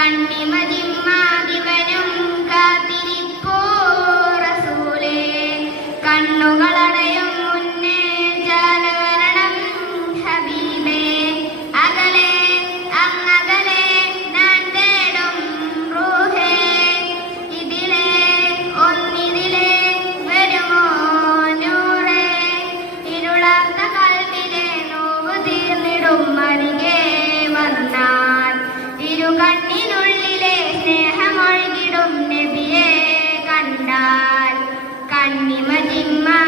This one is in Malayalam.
കണ്ണിമതിമ്മാതിവനും കാത്തിരിപ്പോ റസൂലേ. കണ്ണുകളടയും മുന്നേ ജാലവരണം ഹബീബേ. അകലെ അങ്ങകലെ ഞാൻ തേടും റൂഹേ. ഇതിലെ ഒന്നിതിലെ വരുമോ നൂറേ. ഇരുളർന്ന കൽവിലെ നോവ് തീർന്നിടും അരികെ വന്നാൽ. കണ്ണിനുള്ളിലെ സ്നേഹമൊഴുകിടും നബിയെ കണ്ടാൽ. കണ്ണിമ ജിമ്മാ